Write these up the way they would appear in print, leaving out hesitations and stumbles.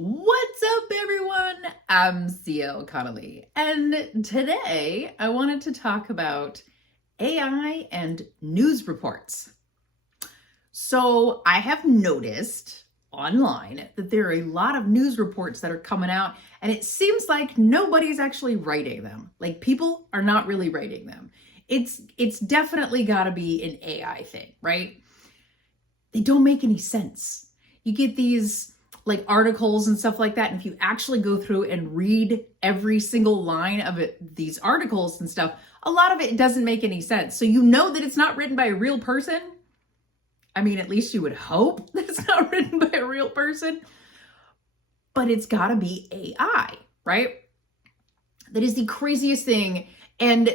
What's up, everyone? I'm CL Connolly, and today I wanted to talk about AI and news reports. So I have noticed online that there are a lot of news reports that are coming out, and it seems like nobody's actually writing them. Like, people are not really writing them. It's definitely got to be an AI thing, right? They don't make any sense. You get these like articles and stuff like that, and if you actually go through and read every single line of it, these articles and stuff, a lot of it doesn't make any sense. So you know that it's not written by a real person. I mean, at least you would hope that it's not written by a real person, but it's got to be AI, right? That is the craziest thing. And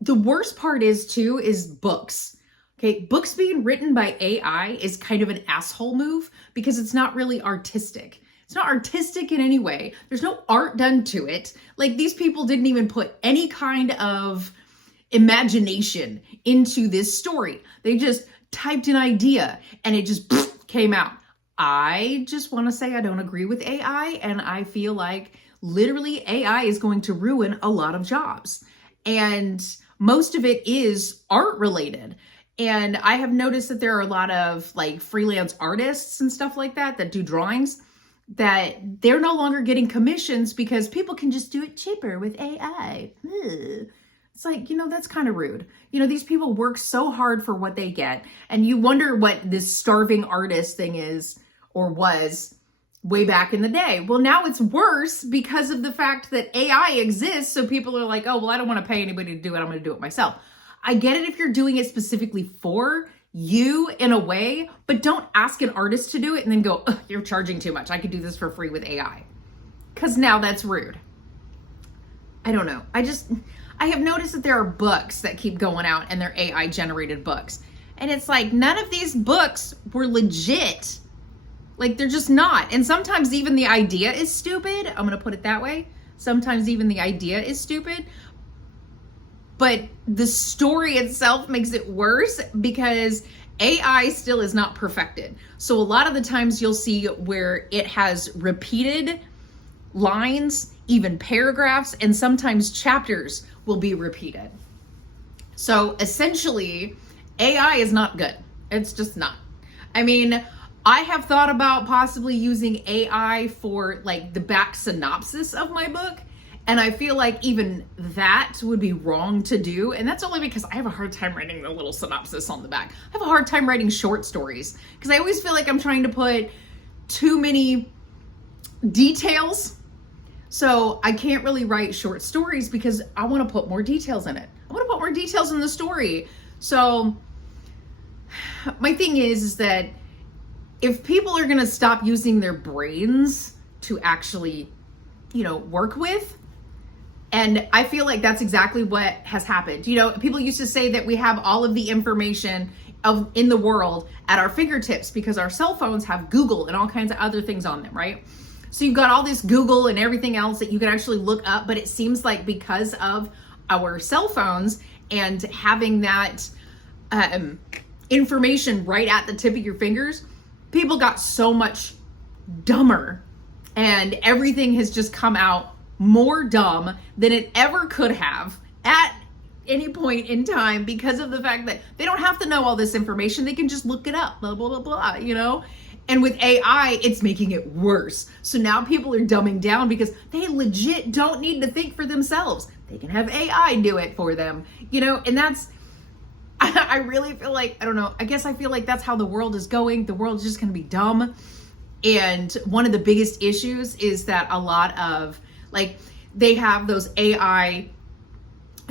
the worst part is books. Okay, books being written by AI is kind of an asshole move because it's not really artistic. It's not artistic in any way. There's no art done to it. Like, these people didn't even put any kind of imagination into this story. They just typed an idea and it just came out. I just want to say I don't agree with AI, and I feel like literally AI is going to ruin a lot of jobs. And most of it is art related. And I have noticed that there are a lot of like freelance artists and stuff like that do drawings, that they're no longer getting commissions because people can just do it cheaper with AI. It's like, that's kind of rude. These people work so hard for what they get, and you wonder what this starving artist thing is or was way back in the day. Well, now it's worse because of the fact that AI exists. So people are like, oh, well, I don't want to pay anybody to do it. I'm going to do it myself. I get it if you're doing it specifically for you in a way, but don't ask an artist to do it and then go, you're charging too much. I could do this for free with AI. Because now that's rude. I don't know. I have noticed that there are books that keep going out, and they're AI generated books. And it's like, none of these books were legit. Like, they're just not. And sometimes even the idea is stupid. I'm going to put it that way. Sometimes even the idea is stupid. But the story itself makes it worse because AI still is not perfected. So a lot of the times you'll see where it has repeated lines, even paragraphs, and sometimes chapters will be repeated. So essentially, AI is not good. It's just not. I mean, I have thought about possibly using AI for like the back synopsis of my book. And I feel like even that would be wrong to do. And that's only because I have a hard time writing the little synopsis on the back. I have a hard time writing short stories because I always feel like I'm trying to put too many details. So I can't really write short stories because I want to put more details in it. I want to put more details in the story. So my thing is that if people are going to stop using their brains to actually, work with, and I feel like that's exactly what has happened. People used to say that we have all of the information in the world at our fingertips because our cell phones have Google and all kinds of other things on them, right? So you've got all this Google and everything else that you can actually look up, but it seems like because of our cell phones and having that information right at the tip of your fingers, people got so much dumber, and everything has just come out more dumb than it ever could have at any point in time because of the fact that they don't have to know all this information. They can just look it up, blah, blah, blah, blah, And with AI, it's making it worse. So now people are dumbing down because they legit don't need to think for themselves. They can have AI do it for them, and that's, I really feel like, I don't know, I guess I feel like that's how the world is going. The world's just going to be dumb. And one of the biggest issues is that a lot of, like, they have those AI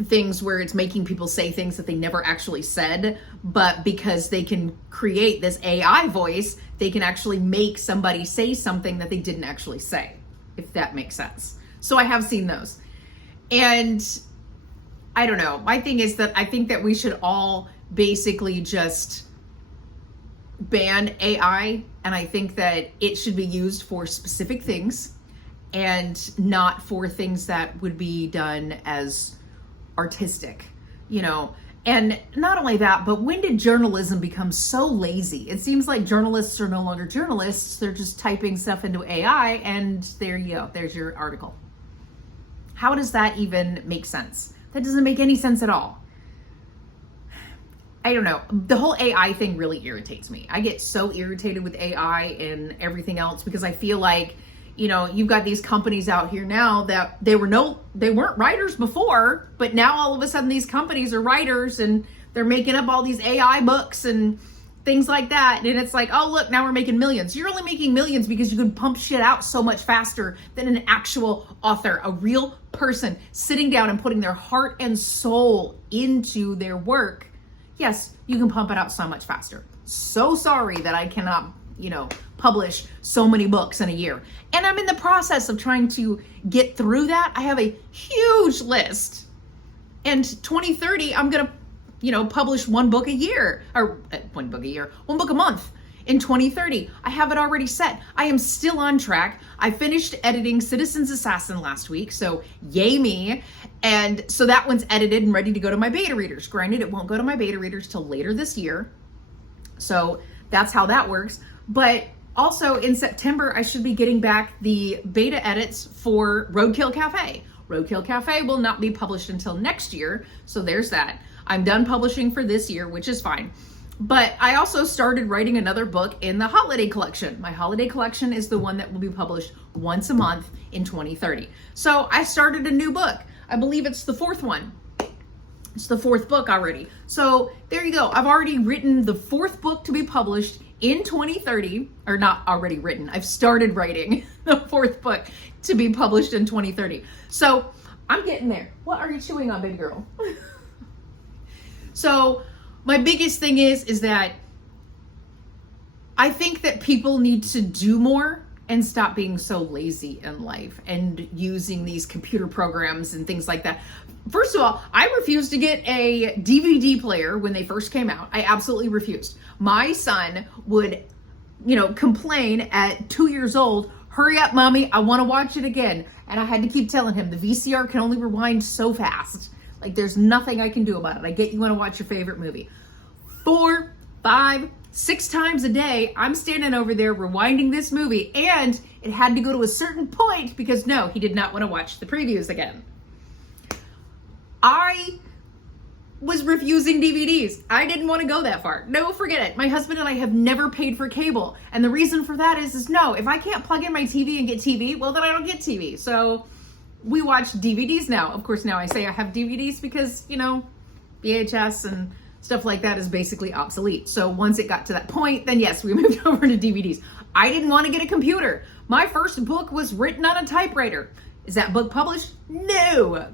things where it's making people say things that they never actually said, but because they can create this AI voice, they can actually make somebody say something that they didn't actually say, if that makes sense. So I have seen those. And I don't know. My thing is that I think that we should all basically just ban AI, and I think that it should be used for specific things and not for things that would be done as artistic, And not only that, but when did journalism become so lazy? It seems like journalists are no longer journalists. They're just typing stuff into AI and there you go, there's your article. How does that even make sense? That doesn't make any sense at all. I don't know. The whole AI thing really irritates me. I get so irritated with AI and everything else because I feel like, you've got these companies out here now that they weren't writers before, but now all of a sudden these companies are writers and they're making up all these AI books and things like that. And it's like, oh, look, now we're making millions. You're only making millions because you can pump shit out so much faster than an actual author, a real person sitting down and putting their heart and soul into their work. Yes, you can pump it out so much faster. So sorry that I cannot, publish so many books in a year. And I'm in the process of trying to get through that. I have a huge list. And 2030, I'm going to, publish one book a year, or one book a month in 2030. I have it already set. I am still on track. I finished editing Citizen's Assassin last week, so yay me. And so that one's edited and ready to go to my beta readers. Granted, it won't go to my beta readers till later this year. So that's how that works. But also in September, I should be getting back the beta edits for Roadkill Cafe. Roadkill Cafe will not be published until next year. So there's that. I'm done publishing for this year, which is fine. But I also started writing another book in the holiday collection. My holiday collection is the one that will be published once a month in 2030. So I started a new book. I believe it's the fourth one. It's the fourth book already. So there you go. I've already written the fourth book to be published in 2030, or not already written. I've started writing the fourth book to be published in 2030. So I'm getting there. What are you chewing on, baby girl? So my biggest thing is that I think that people need to do more and stop being so lazy in life and using these computer programs and things like that. First of all, I refused to get a DVD player when they first came out. I absolutely refused. My son would, complain at 2 years old, hurry up, mommy, I want to watch it again. And I had to keep telling him the VCR can only rewind so fast. Like there's nothing I can do about it. I get you want to watch your favorite movie. 4, 5, 6 times a day, I'm standing over there rewinding this movie, and it had to go to a certain point because no, he did not want to watch the previews again. I was refusing DVDs. I didn't want to go that far. No, forget it. My husband and I have never paid for cable. And the reason for that is no, if I can't plug in my TV and get TV, well, then I don't get TV. So we watch DVDs now. Of course, now I say I have DVDs because, VHS and stuff like that is basically obsolete. So once it got to that point, then yes, we moved over to DVDs. I didn't want to get a computer. My first book was written on a typewriter. Is that book published? No,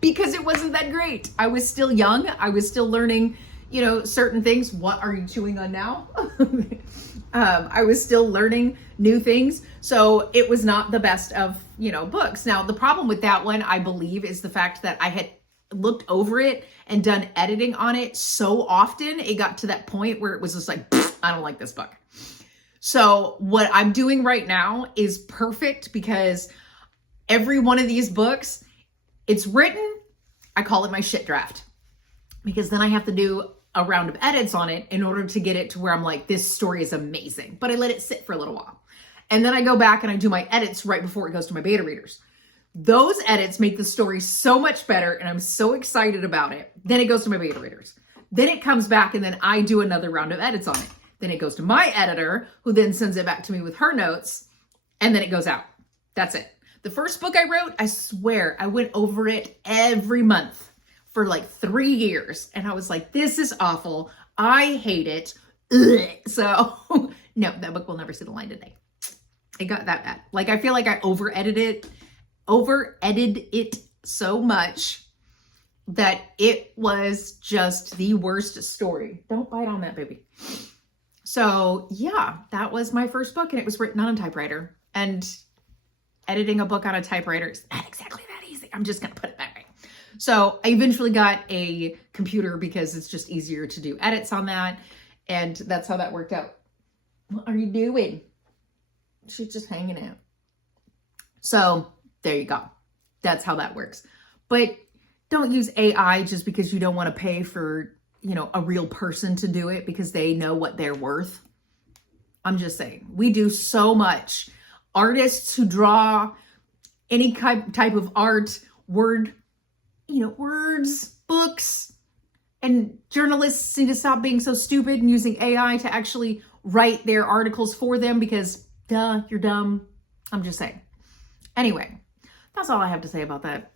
because it wasn't that great. I was still young. I was still learning, certain things. What are you chewing on now? I was still learning new things. So it was not the best of, books. Now, the problem with that one, I believe, is the fact that I had looked over it and done editing on it so often, it got to that point where it was just like, I don't like this book. So what I'm doing right now is perfect because every one of these books, it's written, I call it my shit draft, because then I have to do a round of edits on it in order to get it to where I'm like, this story is amazing, but I let it sit for a little while. And then I go back and I do my edits right before it goes to my beta readers. Those edits make the story so much better and I'm so excited about it. Then it goes to my beta readers. Then it comes back and then I do another round of edits on it. Then it goes to my editor, who then sends it back to me with her notes, and then it goes out. That's it. The first book I wrote, I swear, I went over it every month for like 3 years. And I was like, this is awful. I hate it. Ugh. So no, that book will never see the light of day. It got that bad. Like, I feel like I over-edited it so much that it was just the worst story. Don't bite on that, baby. So yeah, that was my first book and it was written on a typewriter, and editing a book on a typewriter is not exactly that easy. I'm just going to put it that way. So I eventually got a computer because it's just easier to do edits on that. And that's how that worked out. What are you doing? She's just hanging out. So there you go. That's how that works. But don't use AI just because you don't want to pay for, a real person to do it because they know what they're worth. I'm just saying, we do so much. Artists who draw any type of art, words, books, and journalists need to stop being so stupid and using AI to actually write their articles for them because, duh, you're dumb. I'm just saying. Anyway, that's all I have to say about that.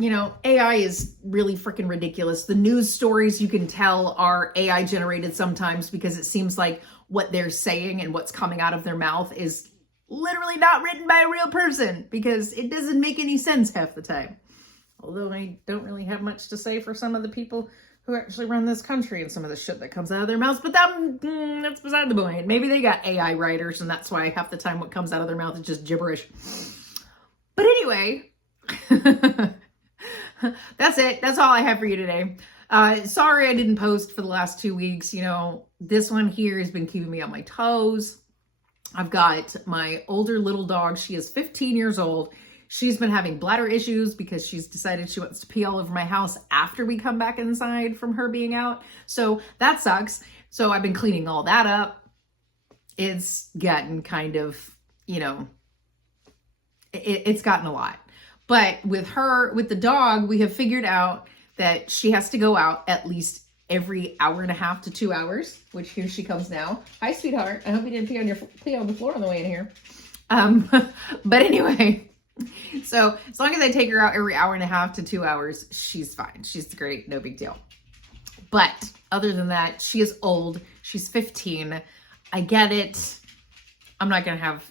AI is really freaking ridiculous. The news stories you can tell are AI generated sometimes because it seems like what they're saying and what's coming out of their mouth is literally not written by a real person because it doesn't make any sense half the time. Although I don't really have much to say for some of the people who actually run this country and some of the shit that comes out of their mouths, but that's beside the point. Maybe they got AI writers and that's why half the time what comes out of their mouth is just gibberish. But anyway, that's it. That's all I have for you today. Sorry I didn't post for the last 2 weeks. This one here has been keeping me on my toes. I've got my older little dog. She is 15 years old. She's been having bladder issues because she's decided she wants to pee all over my house after we come back inside from her being out. So that sucks. So I've been cleaning all that up. It's gotten kind of, it's gotten a lot. But with the dog, we have figured out that she has to go out at least every hour and a half to 2 hours, which here she comes now. Hi, sweetheart. I hope you didn't pee on the floor on the way in here. But anyway, so as long as I take her out every hour and a half to 2 hours, she's fine. She's great. No big deal. But other than that, she is old. She's 15. I get it. I'm not going to have,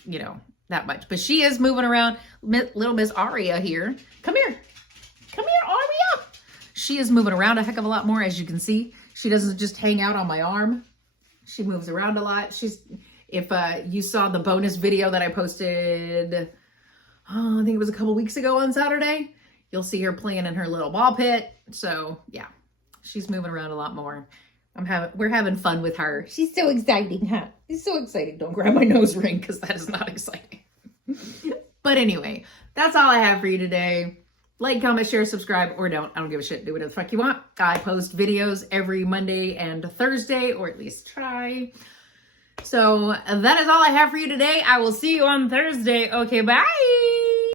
that much. But she is moving around. Little Miss Aria here. Come here. Come here, Aria. She is moving around a heck of a lot more, as you can see. She doesn't just hang out on my arm. She moves around a lot. If you saw the bonus video that I posted, I think it was a couple weeks ago on Saturday, you'll see her playing in her little ball pit. So yeah, she's moving around a lot more. We're having fun with her. She's so exciting, huh? It's so exciting. Don't grab my nose ring because that is not exciting. But anyway, that's all I have for you today. Like, comment, share, subscribe, or don't. I don't give a shit. Do whatever the fuck you want. I post videos every Monday and Thursday, or at least try. So that is all I have for you today. I will see you on Thursday. Okay, bye.